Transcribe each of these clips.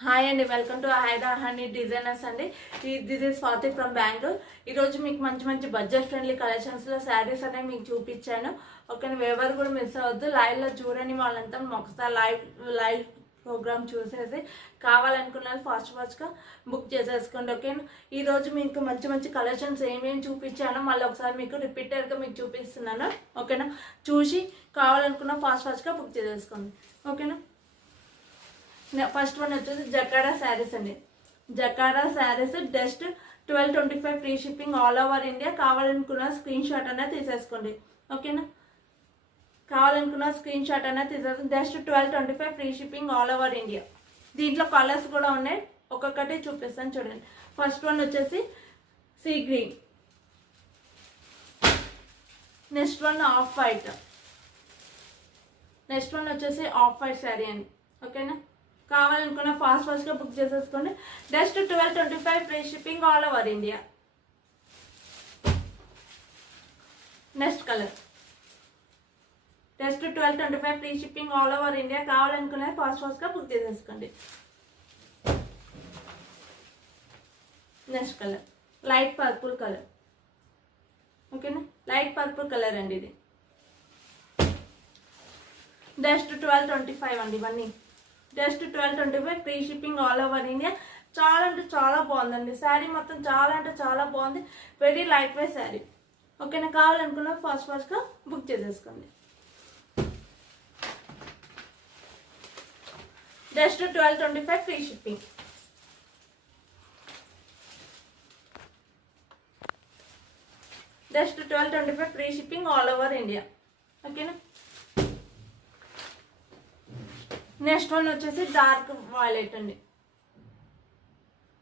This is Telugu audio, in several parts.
హాయ్ అండి, వెల్కమ్ టు హైదా హనీ డిజైనర్స్ అండి. This is Swathi from Bengaluru. ఈరోజు మీకు మంచి మంచి బడ్జెట్ ఫ్రెండ్లీ కలెక్షన్స్లో శారీస్ అనేవి మీకు చూపించాను. ఓకే, ఎవరు కూడా మిస్ అవ్వద్దు. లైవ్లో చూడని వాళ్ళంతా ఒకసారి లైవ్ ప్రోగ్రామ్ చూసేసి కావాలనుకున్న ఫాస్ట్గా బుక్ చేసేసుకోండి. ఓకేనా, ఈరోజు మీకు మంచి మంచి కలెక్షన్స్ ఏమేమి చూపించానో మళ్ళీ ఒకసారి మీకు రిపీటెడ్గా మీకు చూపిస్తున్నాను. ఓకేనా, చూసి కావాలనుకున్న ఫాస్ట్గా బుక్ చేసేసుకోండి. ఓకేనా, ఫస్ట్ వన్ వచ్చేసి జకాడా శారీస్ అండి. జకాడా saris just 1225 free shipping all over India. కావాలనుకున్న స్క్రీన్ షాట్ అనేది తీసేసుకోండి. ఓకేనా, కావాలనుకున్న స్క్రీన్ షాట్ అనేది తీసేసుకోండి. Just 1225 free shipping all over India. దీంట్లో కలర్స్ కూడా ఉన్నాయి, ఒక్కొక్కటి చూపిస్తాను చూడండి. ఫస్ట్ వన్ వచ్చేసి sea green, next one off white, next one వచ్చేసి ఆఫ్ వైట్ శారీ అండి. ఓకేనా, కావాలనుకున్న ఫాస్ట్గా బుక్ చేసేసుకోండి. జస్ట్ 1225 free shipping all over India. Next colour just 1225 free shipping all over India. కావాలనుకున్న ఫాస్ట్గా బుక్ చేసేసుకోండి. Next colour light purple colour. ఓకేనా, లైట్ పర్పుల్ కలర్ అండి. ఇది జస్ట్ 1225 అండి. ఇవన్నీ just 1225 free shipping all over India. చాలా అంటే చాలా బాగుందండి శారీ, మొత్తం చాలా అంటే చాలా బాగుంది. Very light weight sari. ఓకేనా, కావాలనుకున్న ఫాస్ట్గా బుక్ చేసేసుకోండి. జస్ట్ 1225 free shipping. Just 1225 free shipping all over India. ఓకేనా, నెక్స్ట్ వన్ వచ్చేసి డార్క్ వైలెట్ అండి.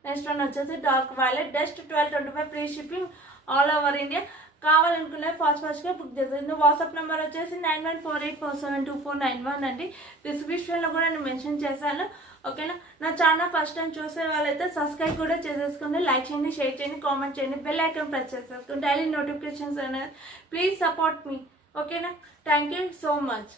నెక్స్ట్ వన్ వచ్చేసి dark violet. Just 1225 free shipping all over India. కావాలనుకునే ఫాస్ట్గా బుక్ చేసేది. వాట్సాప్ నెంబర్ వచ్చేసి 9148472491 అండి. డిస్క్రిప్షన్లో కూడా నేను మెన్షన్ చేశాను. ఓకేనా, నా ఛానల్ ఫస్ట్ టైం చూసే వాళ్ళైతే సబ్స్క్రైబ్ కూడా చేసేసుకోండి. లైక్ చేయండి, షేర్ చేయండి, కామెంట్ చేయండి, బెల్ ఐకాన్ ప్రెస్ చేసేసుకోండి. డైలీ నోటిఫికేషన్స్ అనేది ప్లీజ్ సపోర్ట్ మీ. ఓకేనా, థ్యాంక్ యూ సో మచ్.